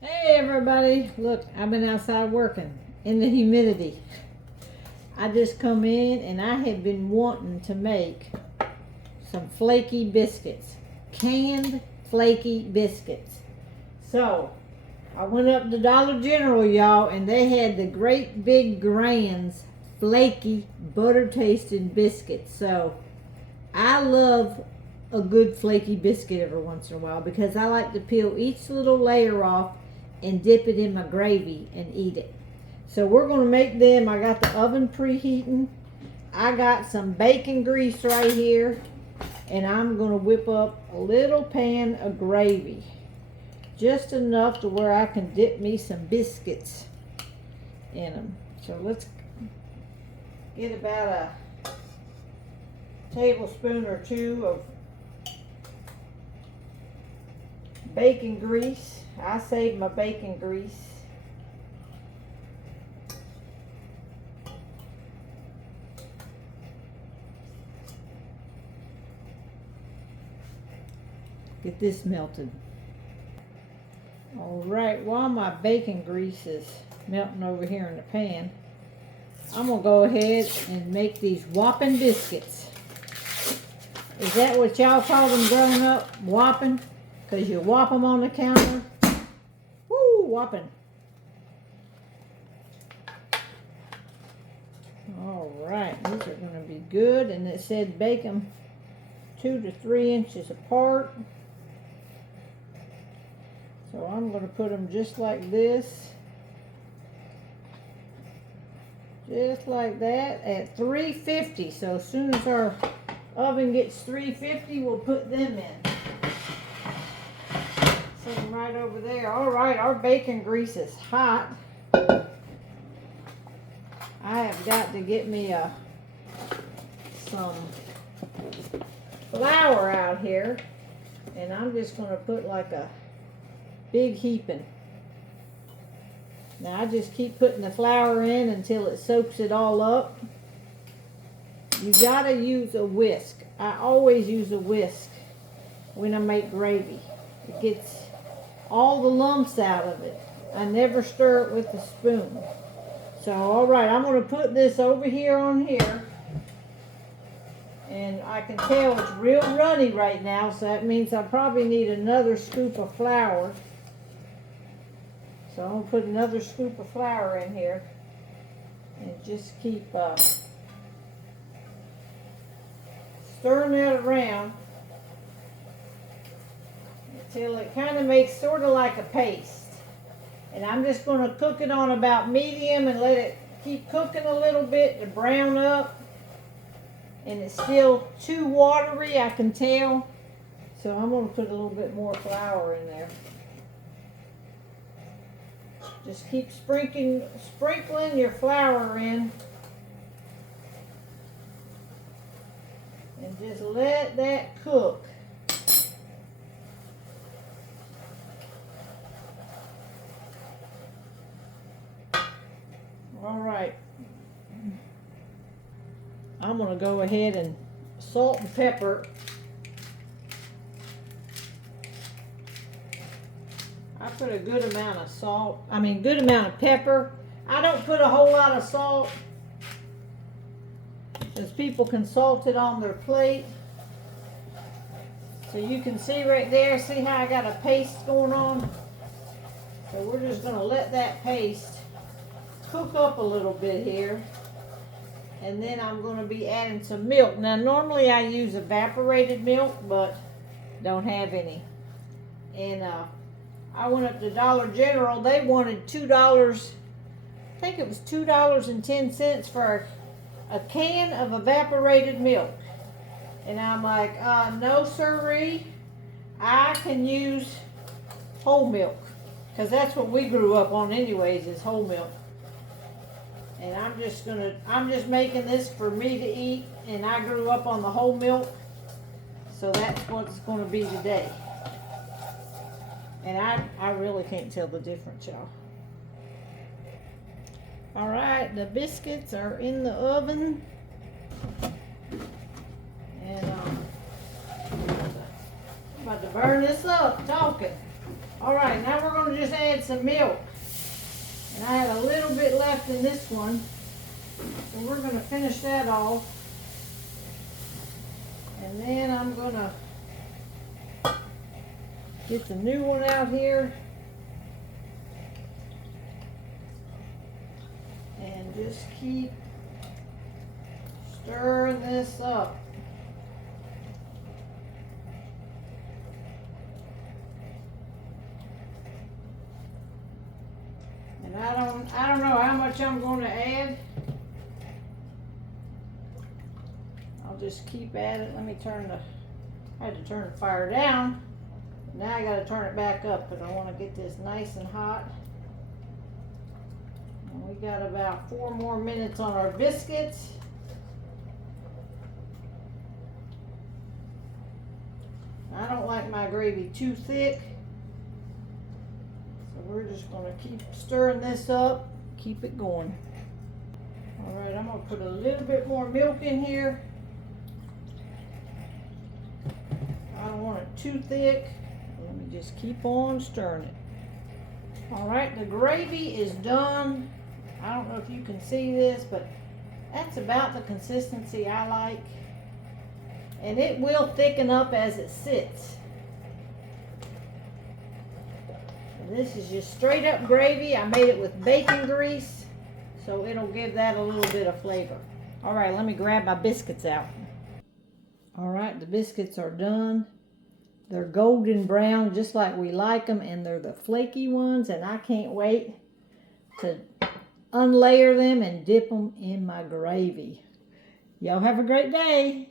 Hey everybody, look, I've been outside working in the humidity. I just come in and I have been wanting to make some flaky biscuits, canned flaky biscuits. So I went up to Dollar General, y'all, and they had the great big Grands flaky butter tasting biscuits. So I love a good flaky biscuit every once in a while because I like to peel each little layer off and dip it in my gravy and eat it. So we're going to make them. I got the oven preheating. I got some bacon grease right here, and I'm going to whip up a little pan of gravy, just enough to where I can dip me some biscuits in them. So let's get about a tablespoon or two of bacon grease. I saved my bacon grease. Get this melted. All right, while my bacon grease is melting over here in the pan, I'm gonna go ahead and make these whopping biscuits. Is that what y'all call them growing up? Whopping? Because you whop them on the counter. Woo, whopping. All right, these are going to be good. And it said bake them 2 to 3 inches apart. So I'm going to put them just like this. Just like that at 350. So as soon as our oven gets 350, we'll put them in. Set them right over there. All right, our bacon grease is hot. I have got to get me some flour out here, and I'm just going to put like a big heaping. Now I just keep putting the flour in until it soaks it all up. You gotta use a whisk. I always use a whisk when I make gravy. It gets all the lumps out of it. I never stir it with a spoon. So all right, I'm going to put this over here on here, and I can tell it's real runny right now, so that means I probably need another scoop of flour. So I'm going to put another scoop of flour in here and just keep stirring that around until it kind of makes sort of like a paste. And I'm just going to cook it on about medium and let it keep cooking a little bit to brown up. And it's still too watery, I can tell. So I'm going to put a little bit more flour in there. Just keep sprinkling your flour in. And just let that cook. All right, I'm going to go ahead and salt and pepper. I put a good amount of salt, good amount of pepper. I don't put a whole lot of salt because people can salt it on their plate. So you can see right there, see how I got a paste going on? So we're just going to let that paste cook up a little bit here, and then I'm going to be adding some milk. Now normally I use evaporated milk, but don't have any. And I went up to Dollar General. They wanted $2, I think it was $2.10 for a can of evaporated milk. And I'm like, no sirree, I can use whole milk, because that's what we grew up on anyways, is whole milk. And I'm just making this for me to eat, and I grew up on the whole milk, so that's what it's going to be today. And I really can't tell the difference, y'all. All right, the biscuits are in the oven, and I'm about to burn this up talking. All right, now we're going to just add some milk. And I had a little bit left in this one. So we're going to finish that off. And then I'm going to get the new one out here. And just keep stirring this up. And I don't know how much I'm going to add. I'll just keep at it. Let me I had to turn the fire down. Now I got to turn it back up because I want to get this nice and hot. And we got about 4 more minutes on our biscuits. I don't like my gravy too thick. We're just going to keep stirring this up, keep it going. All right, I'm going to put a little bit more milk in here. I don't want it too thick. Let me just keep on stirring it. All right, the gravy is done. I don't know if you can see this, but that's about the consistency I like. And it will thicken up as it sits. This is just straight up gravy. I made it with bacon grease, so it'll give that a little bit of flavor. All right, let me grab my biscuits out. All right, the biscuits are done. They're golden brown, just like we like them, and they're the flaky ones, and I can't wait to unlayer them and dip them in my gravy. Y'all have a great day.